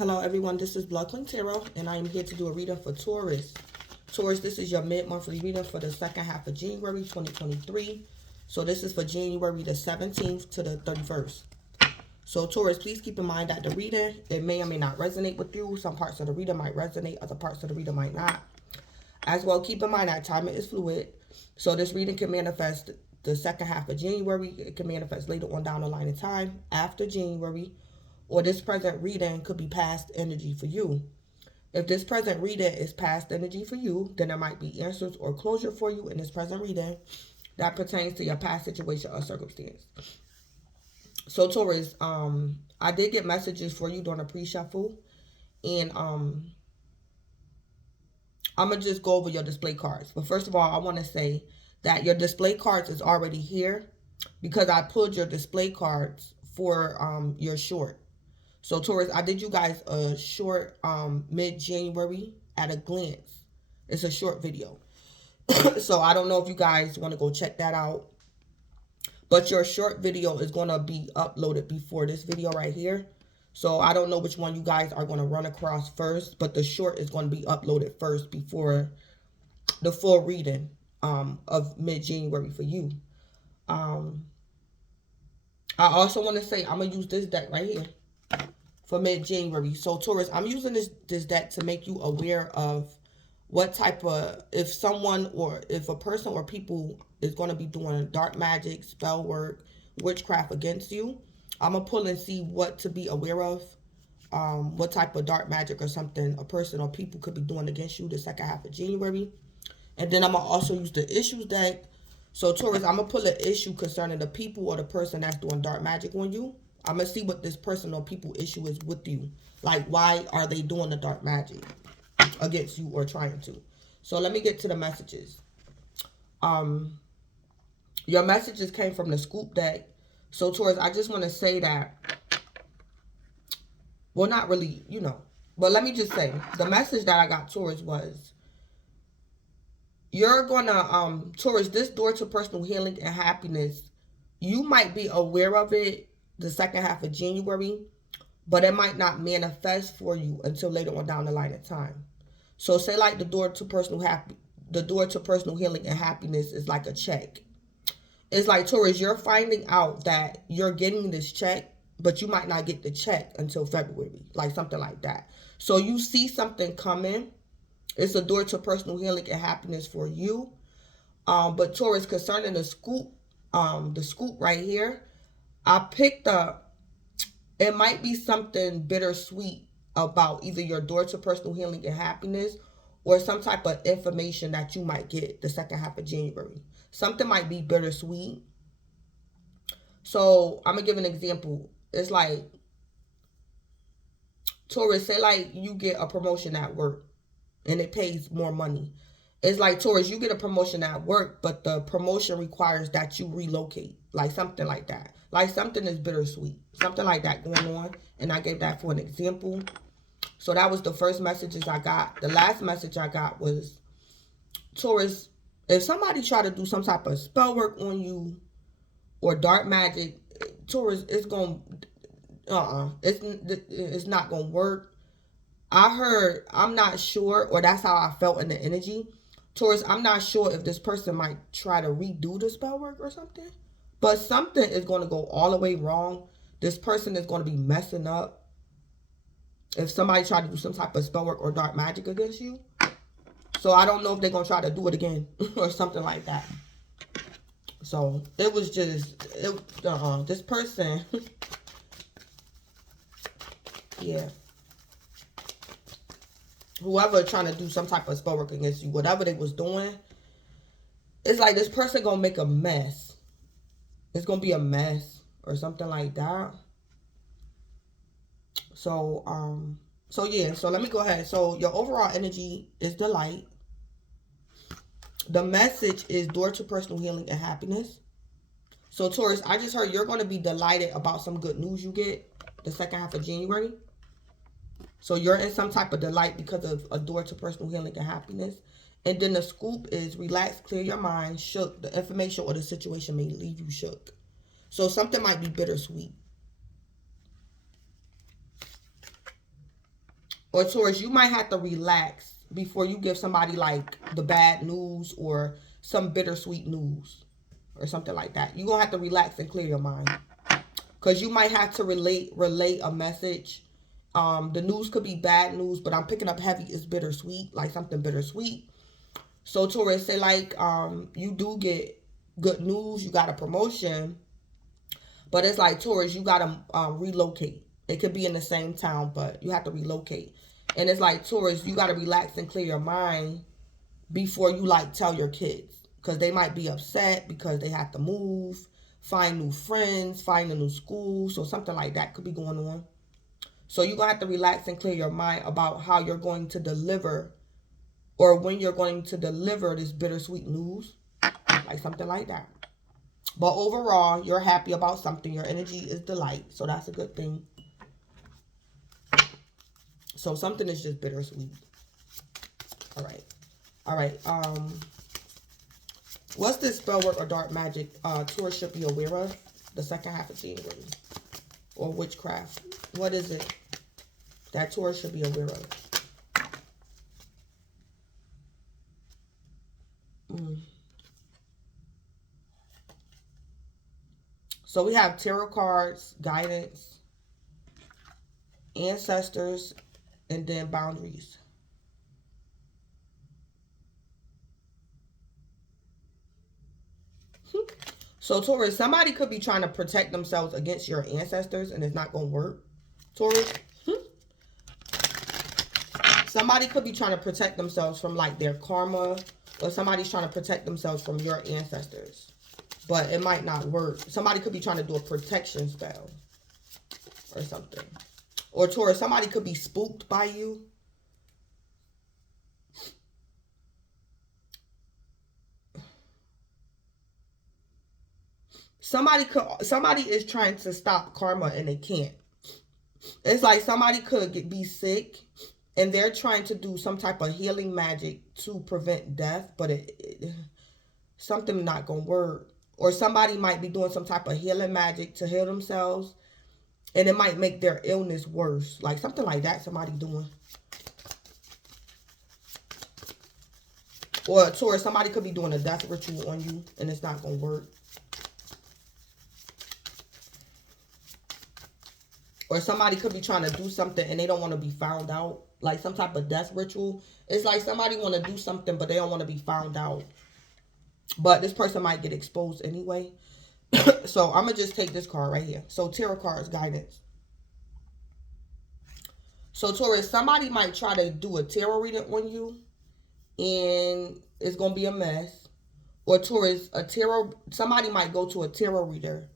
Hello everyone, this is Blood Clean Tarot, and I am here to do a reading for Taurus. Taurus, this is your mid-monthly reading for the second half of January 2023. So this is for January the 17th to the 31st. So Taurus, please keep in mind that the reading, it may or may not resonate with you. Some parts of the reading might resonate, other parts of the reading might not. As well, keep in mind that timing is fluid. So this reading can manifest the second half of January. It can manifest later on down the line in time after January. Or this present reading could be past energy for you. If this present reading is past energy for you, then there might be answers or closure for you in this present reading that pertains to your past situation or circumstance. So Taurus, I did get messages for you during the pre-shuffle, and I'm gonna just go over your display cards. But first of all, I want to say that your display cards is already here because I pulled your display cards for your short. So Taurus, I did you guys a short mid-January at a glance. It's a short video. So I don't know if you guys want to go check that out. But your short video is going to be uploaded before this video right here. So I don't know which one you guys are going to run across first. But the short is going to be uploaded first before the full reading of mid-January for you. I also want to say I'm going to use this deck right here for mid-January. So Taurus, I'm using this deck to make you aware of what type of, if someone or if a person or people is going to be doing dark magic, spell work, witchcraft against you. I'm going to pull and see what to be aware of, what type of dark magic or something a person or people could be doing against you the second half of January. And then I'm going to also use the issues deck. So Taurus, I'm going to pull an issue concerning the people or the person that's doing dark magic on you. I'm going to see what this person or people issue is with you. Like, why are they doing the dark magic against you or trying to? So let me get to the messages. Your messages came from the scoop deck. So Taurus, I just want to say that, well, not really, you know, but let me just say, the message that I got, Taurus, was you're going to, Taurus, this door to personal healing and happiness, you might be aware of it the second half of January, but it might not manifest for you until later on down the line of time. So say like the door to personal healing and happiness is like a check. It's like, Taurus, you're finding out that you're getting this check, but you might not get the check until February, like something like that. So you see something coming. It's a door to personal healing and happiness for you. But Taurus, concerning the scoop right here, I picked up, it might be something bittersweet about either your door to personal healing and happiness or some type of information that you might get the second half of January. Something might be bittersweet. So I'm going to give an example. It's like, Taurus, say like you get a promotion at work and it pays more money. It's like, Taurus, you get a promotion at work, but the promotion requires that you relocate. Like something like that. Like something is bittersweet. Something like that going on. And I gave that for an example. So that was the first messages I got. The last message I got was, Taurus, if somebody try to do some type of spell work on you or dark magic, Taurus, it's going to, it's not going to work. I heard, I'm not sure, or that's how I felt in the energy. Taurus, I'm not sure if this person might try to redo the spell work or something. But something is going to go all the way wrong. This person is going to be messing up. If somebody tried to do some type of spell work or dark magic against you. So I don't know if they're going to try to do it again or something like that. So it was just, this person, yeah. Whoever trying to do some type of spell work against you, whatever they was doing, it's like this person going to make a mess. It's going to be a mess or something like that. So, yeah. So let me go ahead. So your overall energy is the light. The message is door to personal healing and happiness. So Taurus, I just heard you're going to be delighted about some good news you get the second half of January. So you're in some type of delight because of a door to personal healing and happiness. And then the scoop is relax, clear your mind, shook. The information or the situation may leave you shook. So something might be bittersweet. Or Taurus, you might have to relax before you give somebody like the bad news or some bittersweet news or something like that. You're going to have to relax and clear your mind. Because you might have to relate a message. The news could be bad news, but I'm picking up heavy is bittersweet, like something bittersweet. So Taurus, say like you do get good news, you got a promotion, but it's like Taurus, you got to relocate. It could be in the same town, but you have to relocate. And it's like Taurus, you got to relax and clear your mind before you like tell your kids. Because they might be upset because they have to move, find new friends, find a new school. So something like that could be going on. So you're going to have to relax and clear your mind about how you're going to deliver or when you're going to deliver this bittersweet news. Like something like that. But overall, you're happy about something. Your energy is delight. So that's a good thing. So something is just bittersweet. All right. All right. What's this spell work or dark magic Taurus should be aware of? The second half of January. Or witchcraft. What is it that Taurus should be aware of? So we have tarot cards, guidance, ancestors, and then boundaries. So Taurus, somebody could be trying to protect themselves against your ancestors and it's not going to work. Taurus. Somebody could be trying to protect themselves from like their karma, or somebody's trying to protect themselves from your ancestors. But it might not work. Somebody could be trying to do a protection spell or something. Or Taurus, somebody could be spooked by you. Somebody is trying to stop karma and they can't. It's like somebody could be sick and they're trying to do some type of healing magic to prevent death, but something not gonna work. Or somebody might be doing some type of healing magic to heal themselves, and it might make their illness worse. Like something like that somebody doing. Or Taurus, somebody could be doing a death ritual on you, and it's not gonna work. Or somebody could be trying to do something and they don't want to be found out. Like some type of death ritual. It's like somebody want to do something but they don't want to be found out. But this person might get exposed anyway. So I'm going to just take this card right here. So tarot cards, guidance. So Taurus, somebody might try to do a tarot reading on you. And it's going to be a mess. Or Taurus, somebody might go to a tarot reader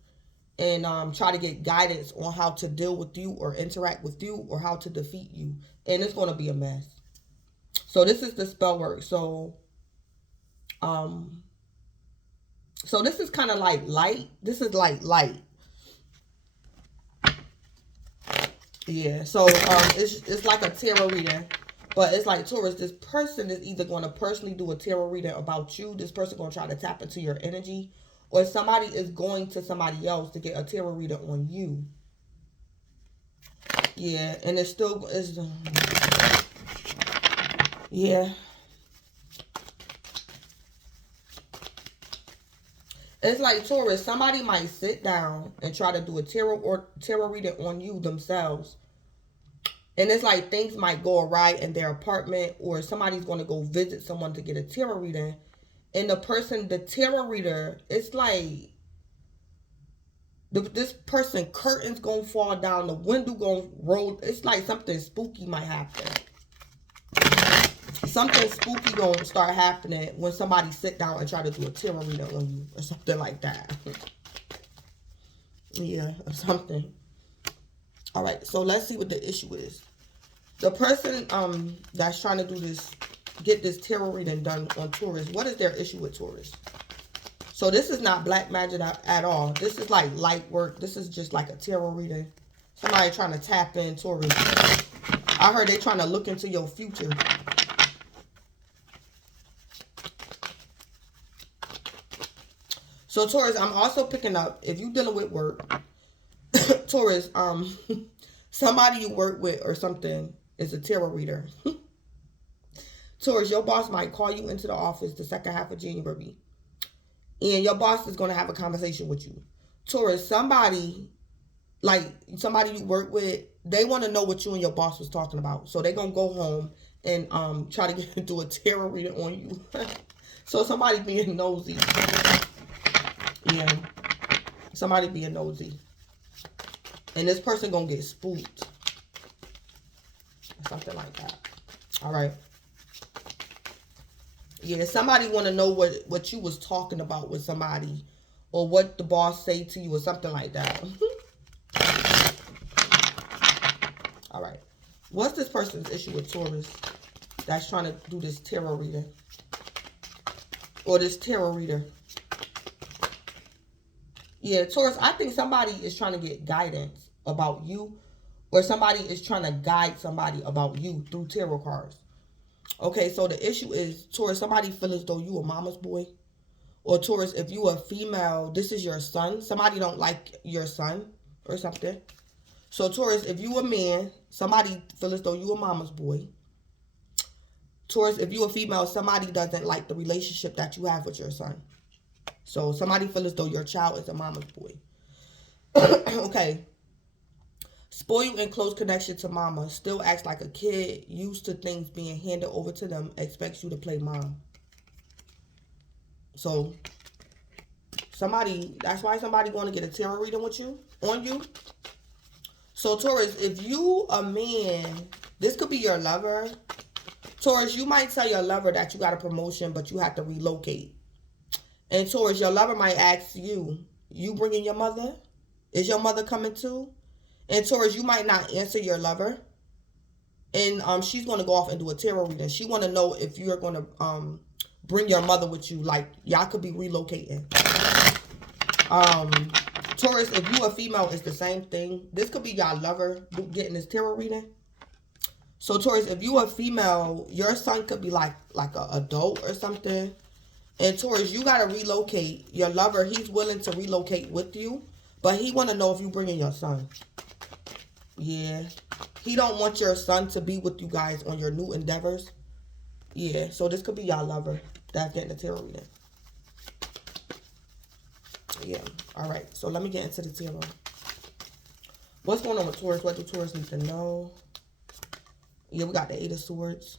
and try to get guidance on how to deal with you or interact with you or how to defeat you. And it's going to be a mess. So this is the spell work. So this is kind of like light. This is like light. Yeah, so it's like a tarot reading. But it's like Taurus, this person is either going to personally do a tarot reading about you. This person going to try to tap into your energy. Or somebody is going to somebody else to get a tarot reader on you. Yeah, and it's still... yeah. It's like Taurus, somebody might sit down and try to do a tarot reading on you themselves. And it's like things might go awry in their apartment, or somebody's going to go visit someone to get a tarot reading. And the tarot reader, it's like this person, curtains gonna fall down, the window gonna roll. It's like something spooky might happen. Something spooky gonna start happening when somebody sit down and try to do a tarot reading on you or something like that. Yeah, or something. All right, so let's see what the issue is. The person that's trying to do this, get this tarot reading done on Taurus, what is their issue with Taurus? So this is not black magic at all. This is like light work. This is just like a tarot reading. Somebody trying to tap in Taurus. I heard they trying to look into your future. So Taurus, I'm also picking up, if you're dealing with work, Taurus, somebody you work with or something, It's a tarot reader. Taurus, your boss might call you into the office the second half of January. And your boss is going to have a conversation with you. Taurus, somebody you work with, they want to know what you and your boss was talking about. So they're going to go home and try to do a tarot reading on you. So somebody being nosy. Yeah. Somebody being nosy. And this person going to get spooked. Something like that. All right. Yeah, somebody want to know what you was talking about with somebody, or what the boss say to you, or something like that. All right. What's this person's issue with Taurus that's trying to do this tarot reader? Or this tarot reader? Yeah, Taurus, I think somebody is trying to get guidance about you, or somebody is trying to guide somebody about you through tarot cards. Okay, so the issue is, Taurus, somebody feel as though you a mama's boy. Or Taurus, if you a female, this is your son. Somebody don't like your son or something. So Taurus, if you a man, somebody feel as though you a mama's boy. Taurus, if you a female, somebody doesn't like the relationship that you have with your son. So somebody feel as though your child is a mama's boy. Okay. Spoiled in close connection to mama. Still acts like a kid. Used to things being handed over to them. Expects you to play mom. So, that's why somebody going to get a tarot reading with you, on you. So, Taurus, if you a man, this could be your lover. Taurus, you might tell your lover that you got a promotion, but you have to relocate. And Taurus, your lover might ask you bringing your mother? Is your mother coming too? And Taurus, you might not answer your lover. And she's going to go off and do a tarot reading. She want to know if you're going to bring your mother with you. Like, y'all could be relocating. Taurus, if you a female, it's the same thing. This could be y'all lover getting this tarot reading. So, Taurus, if you a female, your son could be like an adult or something. And Taurus, you got to relocate. Your lover, he's willing to relocate with you. But he want to know if you bringing your son. Yeah. He don't want your son to be with you guys on your new endeavors. Yeah. So this could be y'all lover that's getting the tarot reading. Yeah. All right. So let me get into the tarot. What's going on with Taurus? What do Taurus need to know? Yeah, we got the 8 of Swords.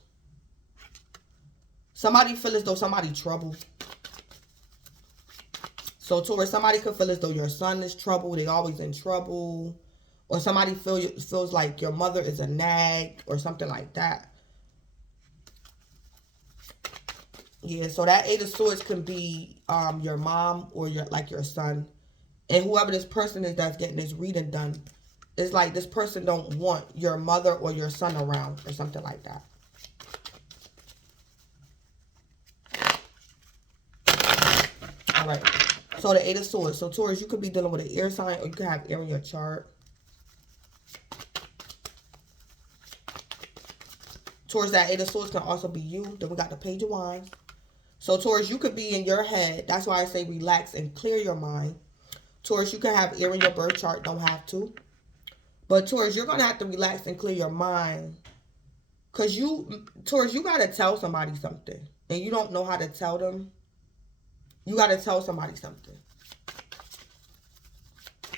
Somebody feel as though somebody troubled. So Taurus, somebody could feel as though your son is troubled. They always in trouble. Or somebody feels like your mother is a nag or something like that. Yeah, so that 8 of Swords can be your mom or your son. And whoever this person is that's getting this reading done, it's like this person don't want your mother or your son around or something like that. All right. So the 8 of Swords. So Taurus, you could be dealing with an air sign, or you could have air in your chart. Taurus, that 8 of Swords can also be you. Then we got the Page of Wands. So Taurus, you could be in your head. That's why I say relax and clear your mind. Taurus, you can have air in your birth chart. Don't have to. But Taurus, you're going to have to relax and clear your mind. Because Taurus, you got to tell somebody something. And you don't know how to tell them. You got to tell somebody something.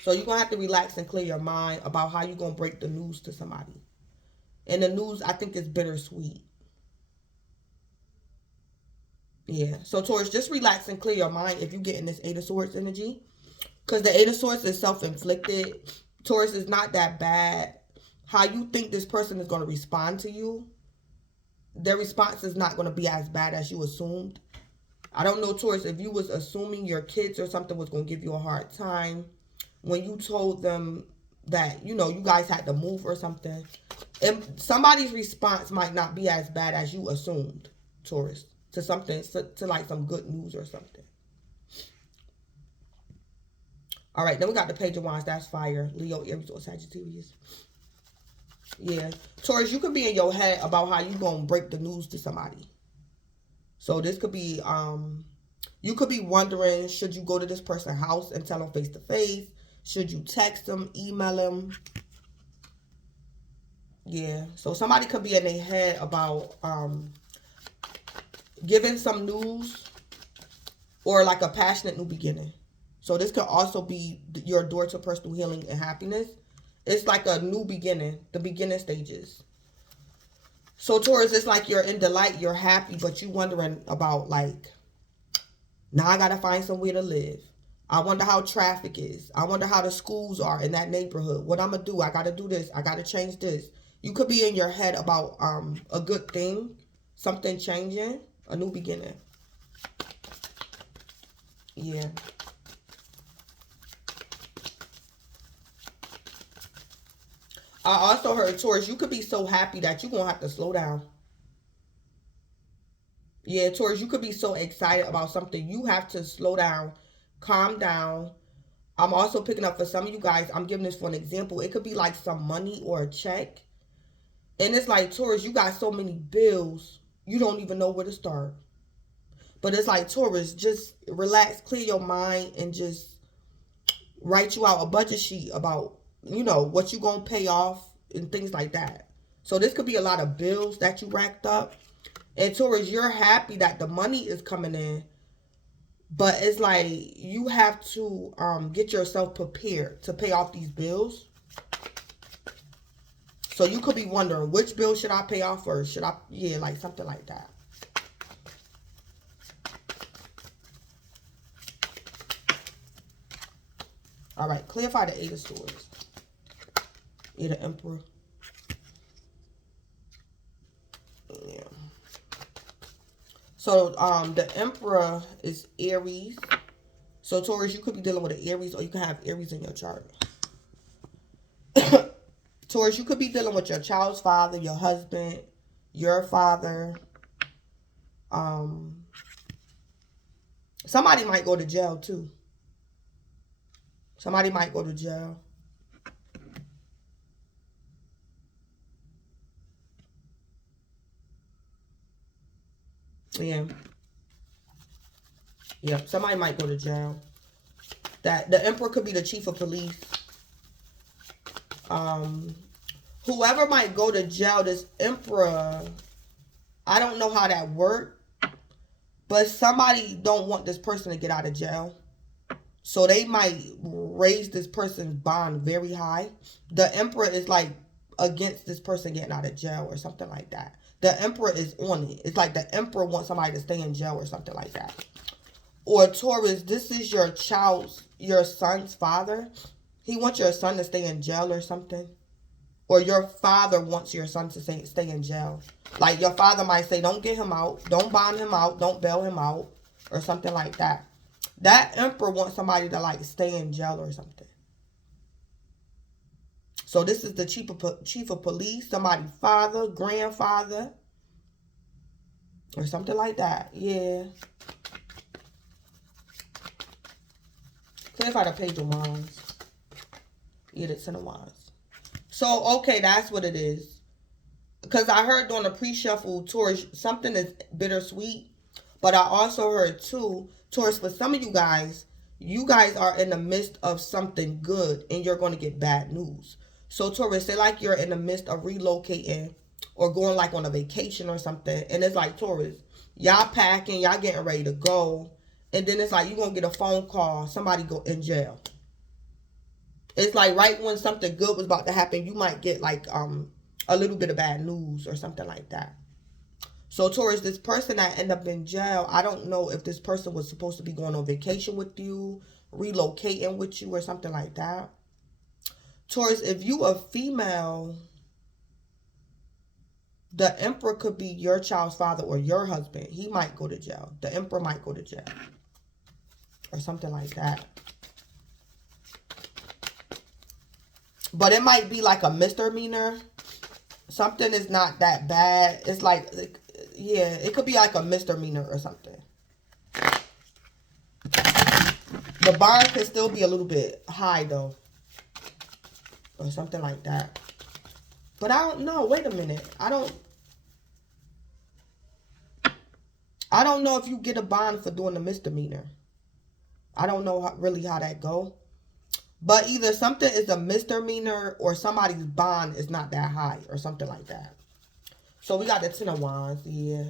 So you're going to have to relax and clear your mind about how you're going to break the news to somebody. And the news, I think, is bittersweet. Yeah. So, Taurus, just relax and clear your mind if you get in this 8 of Swords energy. Because the 8 of Swords is self-inflicted. Taurus, is not that bad. How you think this person is going to respond to you, their response is not going to be as bad as you assumed. I don't know, Taurus, if you was assuming your kids or something was going to give you a hard time when you told them that, you guys had to move or something. And somebody's response might not be as bad as you assumed, Taurus, to something, to like some good news or something. All right, then we got the Page of Wands. That's fire. Leo, Aries, or Sagittarius. Yeah. Taurus, you could be in your head about how you going to break the news to somebody. So this could be, you could be wondering, should you go to this person's house and tell them face to face? Should you text them, email them? Yeah. So somebody could be in their head about giving some news or like a passionate new beginning. So this could also be your door to personal healing and happiness. It's like a new beginning, the beginning stages. So Taurus, it's like you're in delight, you're happy, but you wondering about like, now I gotta find somewhere to live. I wonder how traffic is. I wonder how the schools are in that neighborhood. What I'm gonna do? I gotta do this. I gotta change this. You could be in your head about a good thing, something changing, a new beginning. Yeah. I also heard Taurus, you could be so happy that you're gonna have to slow down. Yeah, Taurus, you could be so excited about something. You have to slow down, calm down. I'm also picking up for some of you guys, I'm giving this for an example. It could be like some money or a check. And it's like, Taurus, you got so many bills, you don't even know where to start. But it's like, Taurus, just relax, clear your mind, and just write you out a budget sheet about, what you going to pay off and things like that. So this could be a lot of bills that you racked up. And Taurus, you're happy that the money is coming in. But it's like you have to get yourself prepared to pay off these bills. So you could be wondering, which bill should I pay off first? Should I, like something like that. All right, clarify the Eight of Swords. Yeah, the Emperor. Yeah. So the Emperor is Aries. So Taurus, you could be dealing with an Aries, or you can have Aries in your chart. Taurus, you could be dealing with your child's father, your husband, your father. Somebody might go to jail too. Somebody might go to jail. Yeah. Yeah, somebody might go to jail. That the Emperor could be the chief of police. Whoever might go to jail, this Emperor, I don't know how that worked, but somebody don't want this person to get out of jail. So they might raise this person's bond very high. The Emperor is like against this person getting out of jail or something like that. The Emperor is on it. It's like the Emperor wants somebody to stay in jail or something like that. Or Taurus, this is your son's father. He wants your son to stay in jail or something. Or your father wants your son to stay in jail. Like your father might say, don't get him out. Don't bond him out. Don't bail him out. Or something like that. That Emperor wants somebody to like stay in jail or something. So this is the chief of police. Somebody's father, grandfather. Or something like that. Yeah. Clarify the Page of Wands. Yeah, the Ten of Wands. So, okay, that's what it is. Because I heard during the pre-shuffle, Taurus, something is bittersweet. But I also heard, too, Taurus, for some of you guys are in the midst of something good and you're going to get bad news. So, Taurus, say like you're in the midst of relocating or going like on a vacation or something. And it's like, Taurus, y'all packing, y'all getting ready to go. And then it's like you're going to get a phone call, somebody go in jail. It's like right when something good was about to happen, you might get like a little bit of bad news or something like that. So Taurus, this person that ended up in jail, I don't know if this person was supposed to be going on vacation with you, relocating with you or something like that. Taurus, if you a female, the Emperor could be your child's father or your husband. He might go to jail. The Emperor might go to jail or something like that. But it might be like a misdemeanor. Something is not that bad. It's like, yeah, it could be like a misdemeanor or something. The bar could still be a little bit high though. Or something like that. But I don't know. Wait a minute. I don't know if you get a bond for doing a misdemeanor. I don't know really how that go. But either something is a misdemeanor or somebody's bond is not that high or something like that. So we got the Ten of Wands, yeah.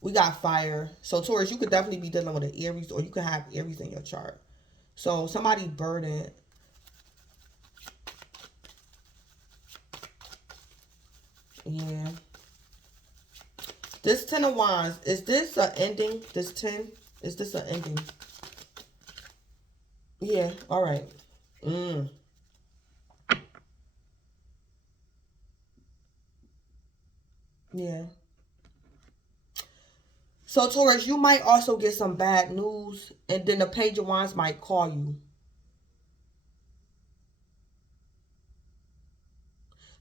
We got fire. So Taurus, you could definitely be dealing with an Aries, or you could have Aries in your chart. So somebody burdened. Yeah. This Ten of Wands, is this an ending? This 10? Is this an ending? Yeah, all right. Yeah. So Taurus, you might also get some bad news, and then the Page of Wands might call you.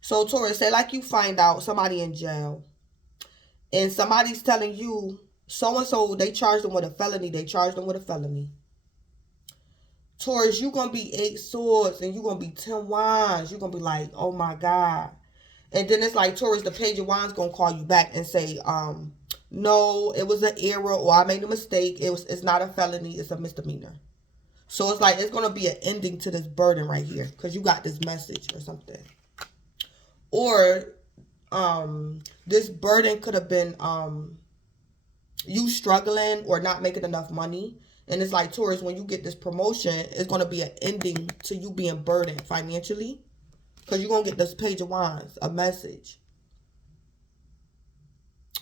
So Taurus, say like you find out somebody in jail, and somebody's telling you, so-and-so, they charged them with a felony. They charged them with a felony. Taurus, you're going to be 8 swords, and you're going to be 10 wands. You're going to be like, oh my God. And then it's like, Taurus, the Page of Wands going to call you back and say, no, it was an error, or I made a mistake. It's not a felony. It's a misdemeanor. So it's like, it's going to be an ending to this burden right here, because you got this message or something. Or this burden could have been you struggling or not making enough money. And it's like, Taurus, when you get this promotion, it's going to be an ending to you being burdened financially, because you're going to get this Page of Wands, a message.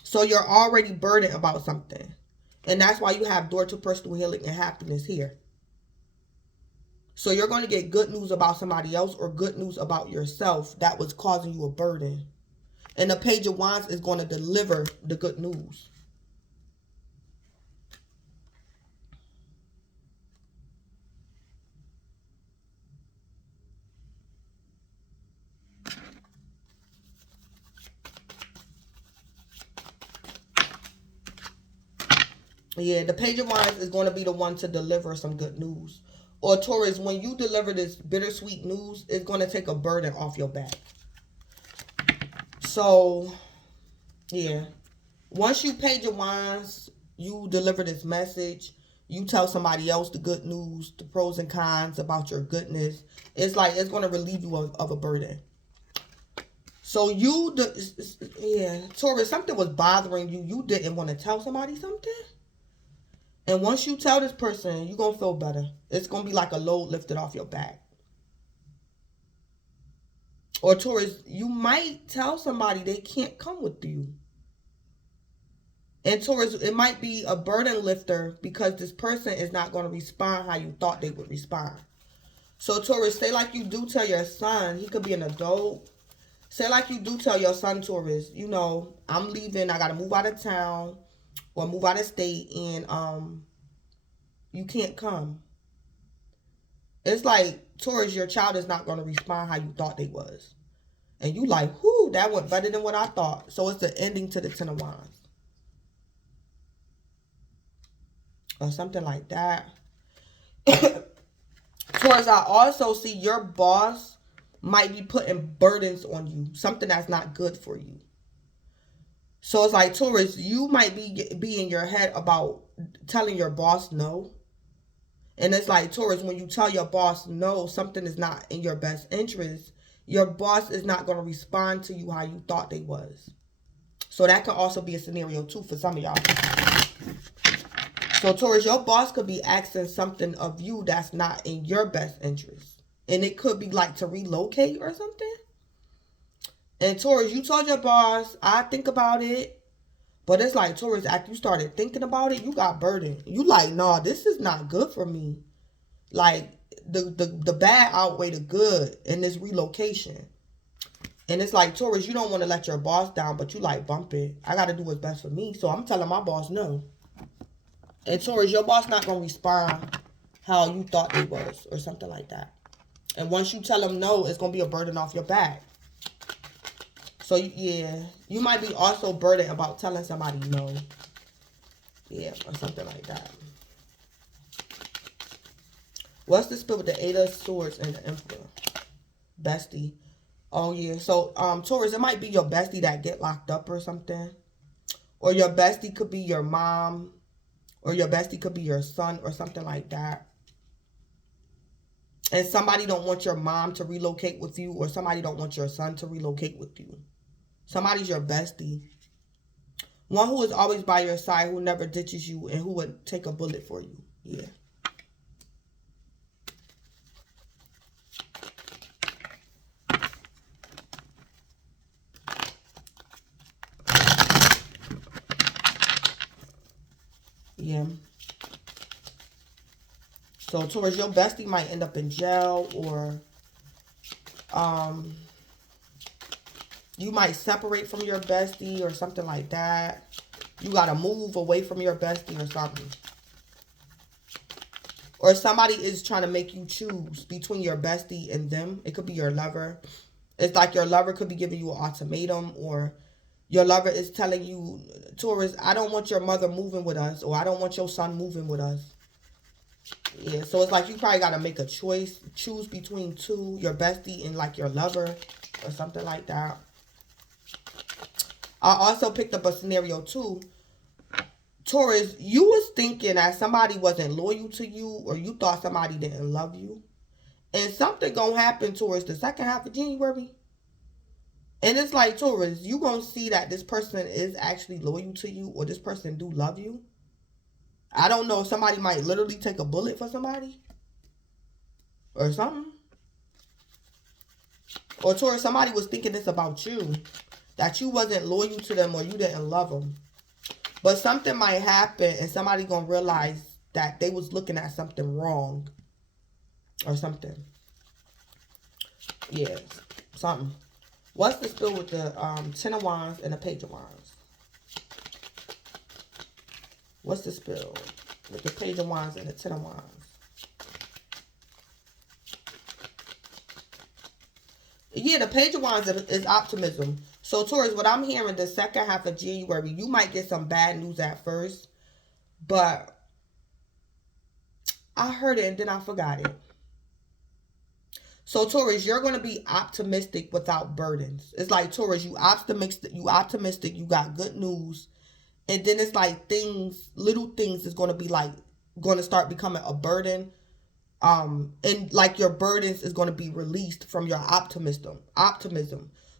So you're already burdened about something. And that's why you have door to personal healing and happiness here. So you're going to get good news about somebody else, or good news about yourself that was causing you a burden. And the Page of Wands is going to deliver the good news. Yeah, the Page of Wands is going to be the one to deliver some good news. Or Taurus, when you deliver this bittersweet news, it's going to take a burden off your back. So, yeah. Once you Page of Wands, you deliver this message. You tell somebody else the good news, the pros and cons about your goodness. It's like, it's going to relieve you of a burden. So yeah, Taurus, something was bothering you. You didn't want to tell somebody something. And once you tell this person, you're going to feel better. It's going to be like a load lifted off your back. Or Taurus, you might tell somebody they can't come with you. And Taurus, it might be a burden lifter, because this person is not going to respond how you thought they would respond. So Taurus, say like you do tell your son, he could be an adult. Say like you do tell your son, Taurus, you know, I'm leaving, I got to move out of town or move out of state, and you can't come. It's like, Taurus, your child is not going to respond how you thought they was. And you like, whoo, that went better than what I thought. So it's the ending to the Ten of Wands. Or something like that. Taurus, I also see your boss might be putting burdens on you. Something that's not good for you. So it's like, Taurus, you might be in your head about telling your boss no. And it's like, Taurus, when you tell your boss no, something is not in your best interest, your boss is not going to respond to you how you thought they was. So that could also be a scenario too for some of y'all. So Taurus, your boss could be asking something of you that's not in your best interest. And it could be like to relocate or something. And Taurus, you told your boss, I think about it. But it's like, Taurus, after you started thinking about it, you got burdened. You like, nah, this is not good for me. Like, the bad outweigh the good in this relocation. And it's like, Taurus, you don't want to let your boss down, but you like, bump it. I got to do what's best for me. So I'm telling my boss no. And Taurus, your boss not going to respond how you thought they was or something like that. And once you tell them no, it's going to be a burden off your back. So, yeah, you might be also burdened about telling somebody no. Yeah, or something like that. What's the split with the Eight of Swords and the Emperor? Bestie. Oh, yeah. So, Taurus, it might be your bestie that get locked up or something. Or your bestie could be your mom Or your bestie could be your son or something like that. And somebody don't want your mom to relocate with you, or somebody don't want your son to relocate with you. Somebody's your bestie. One who is always by your side, who never ditches you, and who would take a bullet for you. Yeah. Yeah. So Taurus, your bestie might end up in jail, or you might separate from your bestie or something like that. You got to move away from your bestie or something. Or somebody is trying to make you choose between your bestie and them. It could be your lover. It's like your lover could be giving you an ultimatum, or your lover is telling you, Taurus, I don't want your mother moving with us, or I don't want your son moving with us. Yeah, so it's like you probably got to make a choice. Choose between two, your bestie and like your lover or something like that. I also picked up a scenario too. Taurus, you was thinking that somebody wasn't loyal to you, or you thought somebody didn't love you. And something gonna happen towards the second half of January. And it's like, Taurus, you gonna see that this person is actually loyal to you, or this person do love you. I don't know. Somebody might literally take a bullet for somebody. Or something. Or Taurus, somebody was thinking this about you. That you wasn't loyal to them, or you didn't love them. But something might happen and somebody going to realize that they was looking at something wrong. Or something. Yeah. Something. What's the spill with the Ten of Wands and the Page of Wands? What's the spill with the Page of Wands and the Ten of Wands? Yeah, the Page of Wands is optimism. So, Taurus, what I'm hearing the second half of January, you might get some bad news at first. But I heard it and then I forgot it. So, Taurus, you're going to be optimistic without burdens. It's like, Taurus, you optimistic, you got good news. And then it's like little things is going to be like, going to start becoming a burden. And like your burdens is going to be released from your optimism.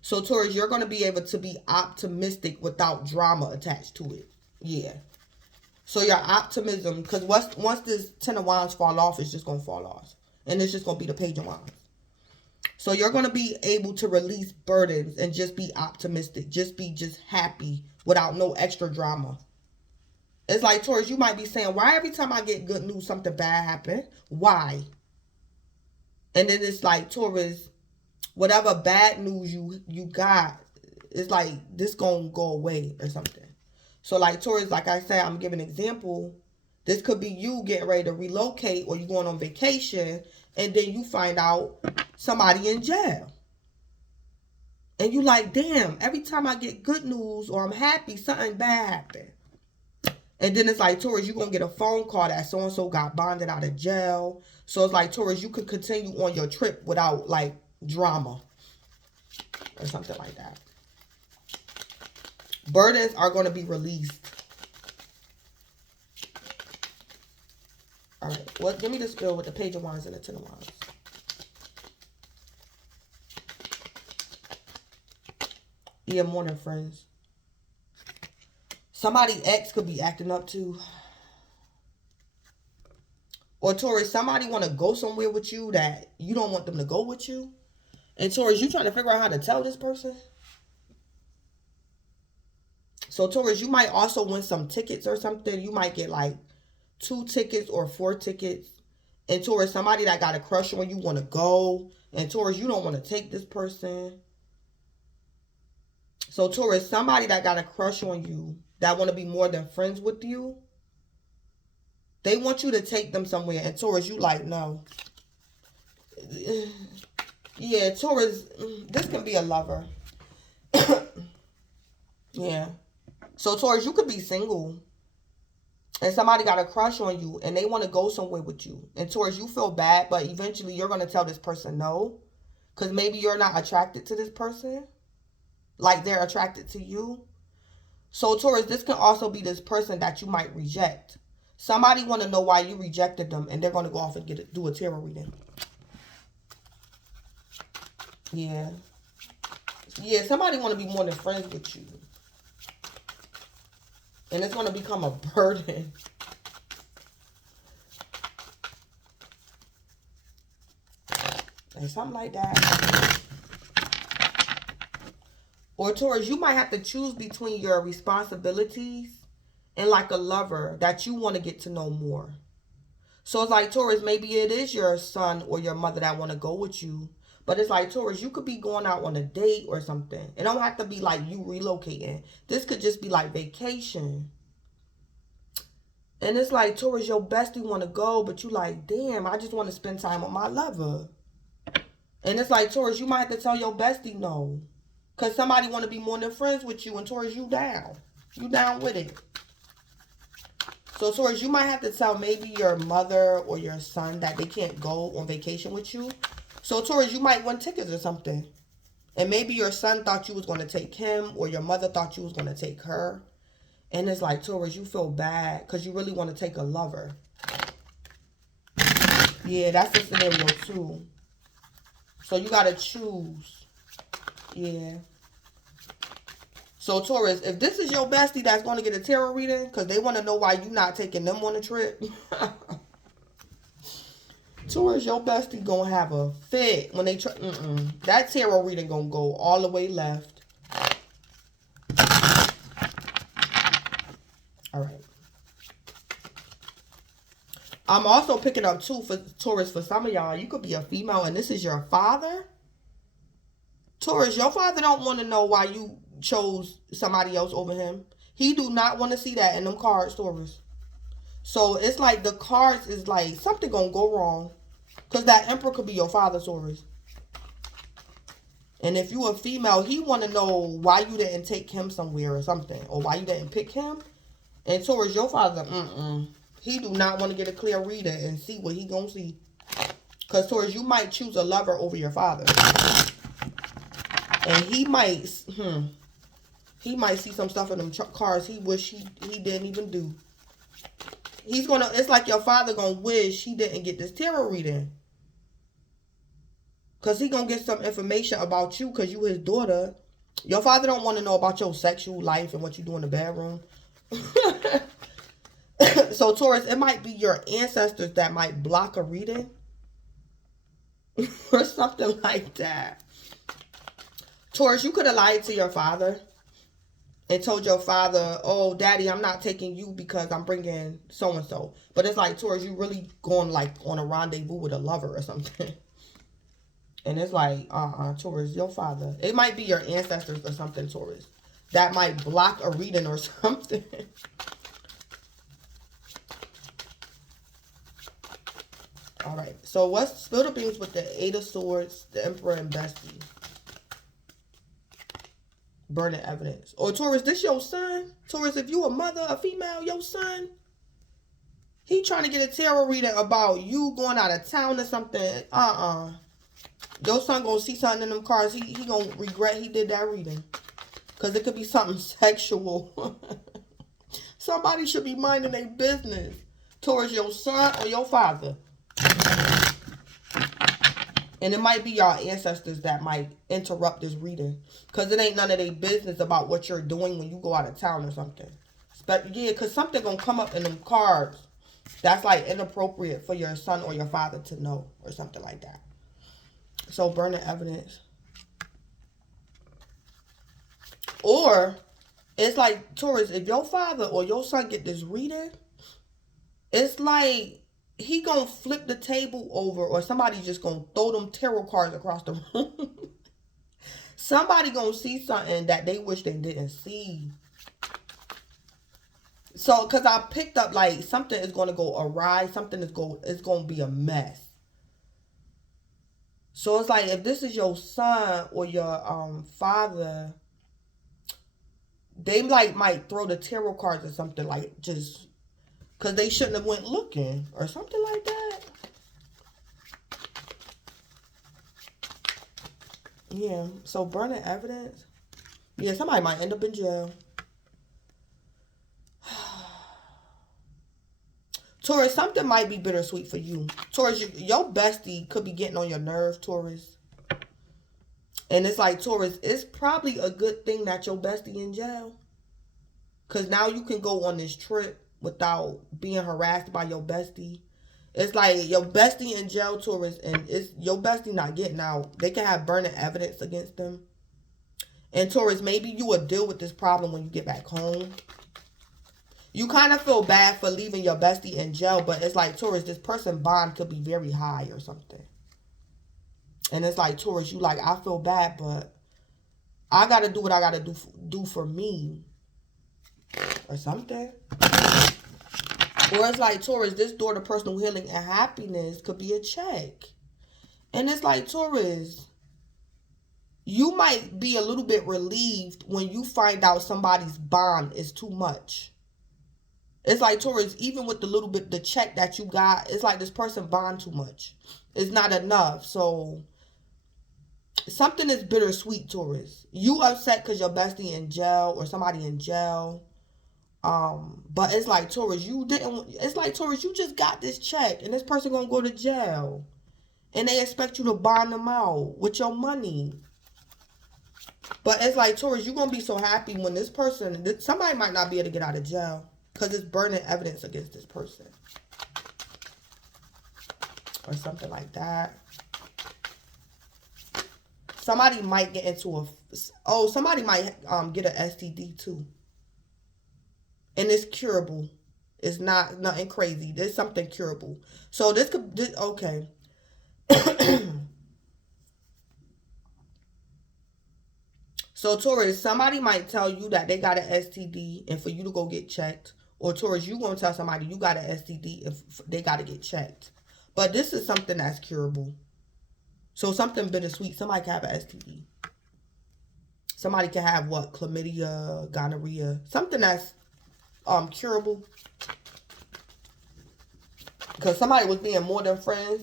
So Taurus, you're going to be able to be optimistic without drama attached to it. Yeah. So your optimism, because once this Ten of Wands fall off, it's just going to fall off. And it's just going to be the Page of Wands. So you're going to be able to release burdens and just be optimistic. Just be happy without no extra drama. It's like, Taurus, you might be saying, why every time I get good news, something bad happen? Why? And then it's like, Taurus, whatever bad news you got, it's like, this gonna go away or something. So like, Taurus, like I said, I'm giving an example. This could be you getting ready to relocate, or you going on vacation, and then you find out somebody in jail. And you like, damn, every time I get good news or I'm happy, something bad happened. And then it's like, Taurus, you're going to get a phone call that so-and-so got bonded out of jail. So it's like, Taurus, you could continue on your trip without, like, drama. Or something like that. Burdens are going to be released. All right. Well, give me the spill with the Page of Wands and the Ten of Wands. Yeah, morning, friends. Somebody ex could be acting up too. Or Taurus, somebody want to go somewhere with you that you don't want them to go with you. And Taurus, you trying to figure out how to tell this person. So Taurus, you might also win some tickets or something. You might get like 2 tickets or 4 tickets. And Taurus, somebody that got a crush on you want to go. And Taurus, you don't want to take this person. So Taurus, somebody that got a crush on you, that want to be more than friends with you, they want you to take them somewhere. And Taurus, you like, no. Yeah, Taurus, this can be a lover. Yeah. So Taurus, you could be single. And somebody got a crush on you. And they want to go somewhere with you. And Taurus, you feel bad. But eventually you're going to tell this person no. Because maybe you're not attracted to this person. Like they're attracted to you. So Taurus, this can also be this person that you might reject. Somebody want to know why you rejected them, and they're going to go off and do a tarot reading. Yeah. Yeah, somebody want to be more than friends with you. And it's going to become a burden. And something like that. Or Taurus, you might have to choose between your responsibilities and like a lover that you want to get to know more. So it's like, Taurus, maybe it is your son or your mother that want to go with you. But it's like, Taurus, you could be going out on a date or something. It don't have to be like you relocating. This could just be like vacation. And it's like, Taurus, your bestie want to go, but you like, damn, I just want to spend time with my lover. And it's like, Taurus, you might have to tell your bestie no. Because somebody want to be more than friends with you. And Taurus, you down. You down with it. So, Taurus, you might have to tell maybe your mother or your son that they can't go on vacation with you. So, Taurus, you might win tickets or something. And maybe your son thought you was going to take him, or your mother thought you was going to take her. And it's like, Taurus, you feel bad because you really want to take a lover. Yeah, that's a scenario too. So, you got to choose. Yeah. So, Taurus, if this is your bestie that's going to get a tarot reading because they want to know why you not taking them on a trip. Taurus, your bestie going to have a fit when they try. That tarot reading going to go all the way left. All right. I'm also picking up, too, for Taurus, for some of y'all, you could be a female and this is your father. Taurus, your father don't want to know why you chose somebody else over him. He do not want to see that in them cards, Taurus. So it's like the cards is like something gonna go wrong. Because that Emperor could be your father, Taurus. And if you a female, he want to know why you didn't take him somewhere or something. Or why you didn't pick him. And Taurus, your father, he do not want to get a clear reader and see what he gonna see. Because Taurus, you might choose a lover over your father. And he might see some stuff in them cards he wish he didn't even do. He's gonna, it's like your father gonna wish he didn't get this tarot reading. Because he gonna get some information about you because you his daughter. Your father don't want to know about your sexual life and what you do in the bedroom. So, Taurus, it might be your ancestors that might block a reading. Or something like that. Taurus, you could have lied to your father and told your father, oh, daddy, I'm not taking you because I'm bringing so-and-so. But it's like, Taurus, you really going like on a rendezvous with a lover or something. And it's like, Taurus, your father. It might be your ancestors or something, Taurus. That might block a reading or something. All right. So what's spill the beans with the Eight of Swords, the Emperor, and Bestie? Burning evidence. Or Taurus, this your son? Taurus, if you a mother, a female, your son, he trying to get a tarot reading about you going out of town or something. Your son gonna see something in them cards. He gonna regret he did that reading. Because it could be something sexual. Somebody should be minding their business. Taurus, your son or your father. And it might be your ancestors that might interrupt this reading. Because it ain't none of their business about what you're doing when you go out of town or something. But yeah, because something going to come up in them cards that's like inappropriate for your son or your father to know. Or something like that. So burning evidence. Or it's like, Taurus, if your father or your son get this reading, it's like he gonna flip the table over, or somebody just gonna throw them tarot cards across the room. Somebody gonna see something that they wish they didn't see. So, because I picked up like something is gonna go awry, something is gonna be a mess. So it's like if this is your son or your father, they like might throw the tarot cards or something, like just because they shouldn't have went looking or something like that. Yeah, so burning evidence. Yeah, somebody might end up in jail. Taurus, something might be bittersweet for you. Taurus, your bestie could be getting on your nerve, Taurus. And it's like, Taurus, it's probably a good thing that your bestie in jail. Because now you can go on this trip without being harassed by your bestie. It's like your bestie in jail, Taurus, and it's your bestie not getting out. They can have burning evidence against them. And Taurus, maybe you will deal with this problem when you get back home. You kind of feel bad for leaving your bestie in jail, but it's like, Taurus, this person bond could be very high or something. And it's like, Taurus, you like, I feel bad, but I got to do what I got to do for me. Or something. Or it's like, Taurus, this door to personal healing and happiness could be a check. And it's like, Taurus, you might be a little bit relieved when you find out somebody's bond is too much. It's like, Taurus, even with the little bit, the check that you got, it's like this person bond too much. It's not enough. So something is bittersweet, Taurus. You upset because your bestie in jail or somebody in jail. But it's like, Taurus, it's like, Taurus, you just got this check and this person gonna go to jail. And they expect you to bond them out with your money. But it's like, Taurus, you're gonna be so happy when this person, somebody might not be able to get out of jail. Because it's burning evidence against this person. Or something like that. Somebody might get into somebody might get an STD too. And it's curable. It's not nothing crazy. There's something curable. So okay. So Taurus, somebody might tell you that they got an STD and for you to go get checked. Or Taurus, you gonna tell somebody you got an STD if they gotta get checked. But this is something that's curable. So something bittersweet. Somebody can have an STD. Somebody can have what? Chlamydia, gonorrhea. Something that's curable. Because somebody was being more than friends.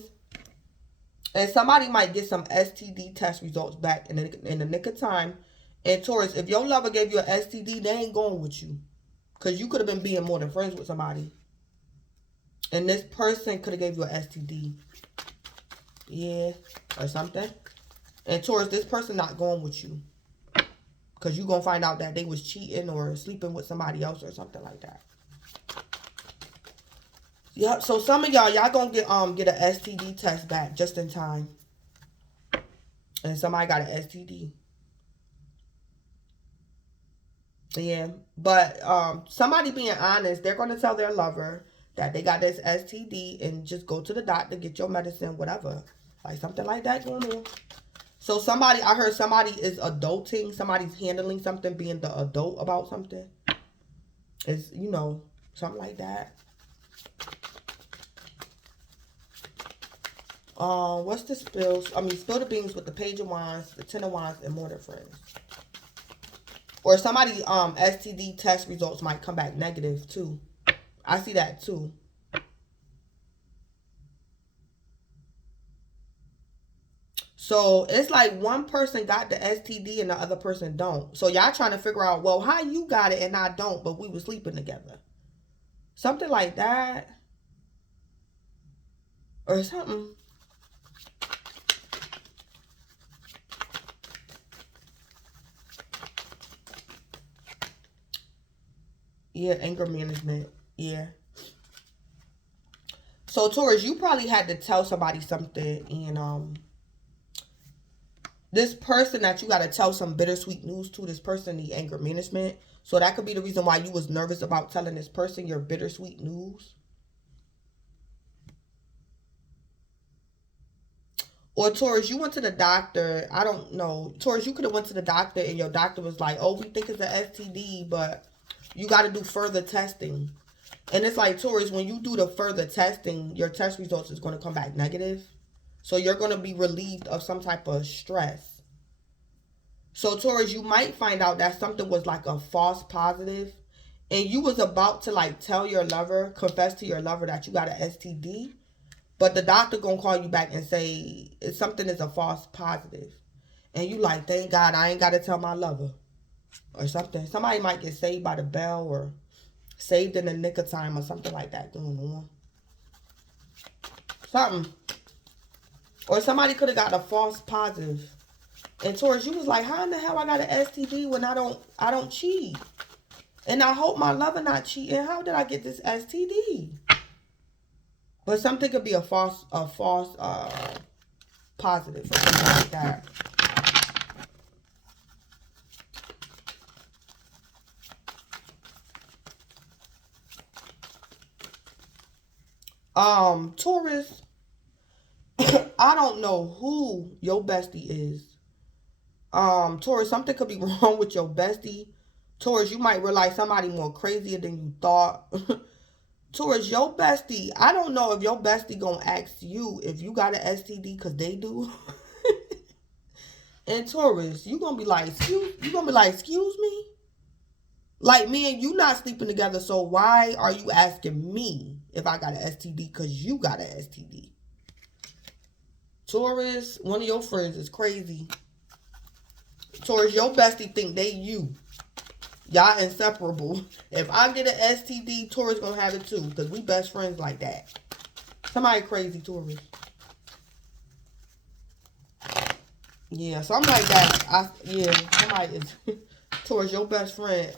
And somebody might get some STD test results back in the nick of time. And Taurus, if your lover gave you an STD, they ain't going with you. Because you could have been being more than friends with somebody. And this person could have gave you an STD. Yeah. Or something. And Taurus, this person not going with you. Because you're going to find out that they was cheating or sleeping with somebody else or something like that. Yep. So some of y'all going to get an STD test back just in time. And somebody got an STD. Yeah, but somebody being honest, they're going to tell their lover that they got this STD and just go to the doctor, get your medicine, whatever. Like something like that going on. So I heard somebody is adulting. Somebody's handling something, being the adult about something. It's, something like that. What's the spills? Spill the beans with the Page of Wands, the Ten of Wands, and more than friends. Or somebody, STD test results might come back negative, too. I see that, too. So, it's like one person got the STD and the other person don't. So, y'all trying to figure out, well, how you got it and I don't, but we were sleeping together. Something like that. Or something. Yeah, anger management. Yeah. So, Taurus, you probably had to tell somebody something. And this person that you got to tell some bittersweet news to, this person need anger management. So, that could be the reason why you was nervous about telling this person your bittersweet news. Or, Taurus, you went to the doctor. I don't know. Taurus, you could have went to the doctor and your doctor was like, oh, we think it's an STD, but you got to do further testing. And it's like, Taurus, when you do the further testing, your test results is going to come back negative. So you're going to be relieved of some type of stress. So, Taurus, you might find out that something was like a false positive. And you was about to like tell your lover, confess to your lover that you got an STD. But the doctor going to call you back and say something is a false positive. And you like, thank God I ain't got to tell my lover. Or something. Somebody might get saved by the bell or saved in the nick of time or something like that going on. Something. Or somebody could have got a false positive. And Taurus, you was like, how in the hell I got an STD when I don't cheat? And I hope my lover not cheating. How did I get this STD? But something could be a false positive or something like that. Taurus, I don't know who your bestie is. Taurus, something could be wrong with your bestie. Taurus, you might realize somebody more crazier than you thought. Taurus, your bestie, I don't know if your bestie gonna ask you if you got an STD, because they do. And Taurus, you gonna be like, excuse me? Like, me and you not sleeping together, so why are you asking me if I got an STD? Because you got an STD. Taurus, one of your friends is crazy. Taurus, your bestie think they you. Y'all inseparable. If I get an STD, Taurus gonna have it too. Because we best friends like that. Somebody crazy, Taurus. Yeah, something like that. Yeah, somebody is... Taurus, your best friend,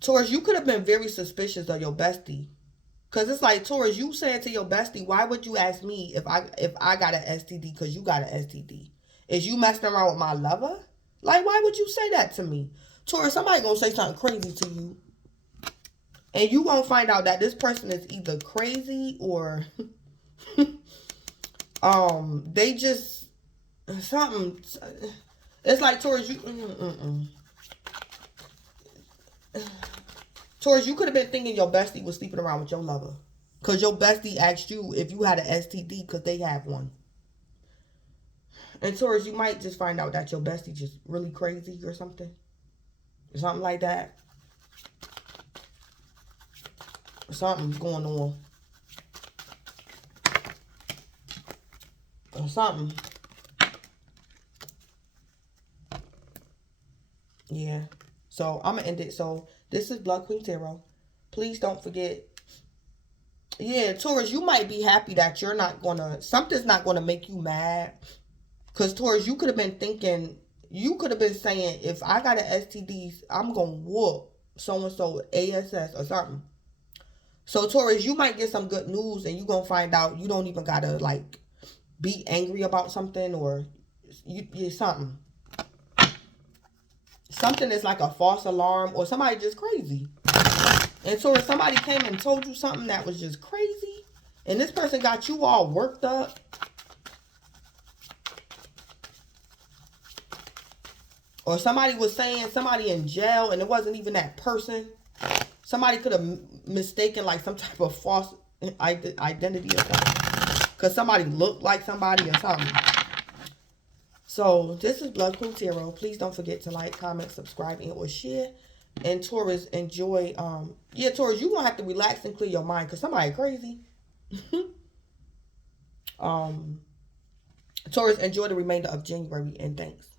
Taurus, you could have been very suspicious of your bestie. Because it's like, Taurus, you saying to your bestie, why would you ask me if I got an STD because you got an STD? Is you messing around with my lover? Like, why would you say that to me? Taurus, somebody gonna say something crazy to you. And you gonna find out that this person is either crazy or... they just something. It's like, Taurus, you Taurus, you could have been thinking your bestie was sleeping around with your lover, because your bestie asked you if you had an STD because they have one. And Taurus, you might just find out that your bestie just really crazy or something like that. Something's going on. Or something. Yeah. So I'm gonna end it. So this is Blood Queen Tarot. Please don't forget. Yeah, Taurus, you might be happy that you're not gonna... Something's not gonna make you mad. Because Taurus, you could have been thinking... You could have been saying, if I got an STD, I'm gonna whoop so-and-so ASS or something. So Taurus, you might get some good news and you gonna find out you don't even gotta, like... be angry about something, or something. Something is like a false alarm, or somebody just crazy. And so if somebody came and told you something that was just crazy, and this person got you all worked up, or somebody was saying somebody in jail and it wasn't even that person. Somebody could have mistaken like some type of false identity or something, because somebody looked like somebody or something. So this is Blood Queen Tarot. Please don't forget to like, comment, subscribe, and or share. And Taurus, enjoy. Yeah, Taurus, you're gonna have to relax and clear your mind, because somebody crazy. Taurus, enjoy the remainder of January, and thanks.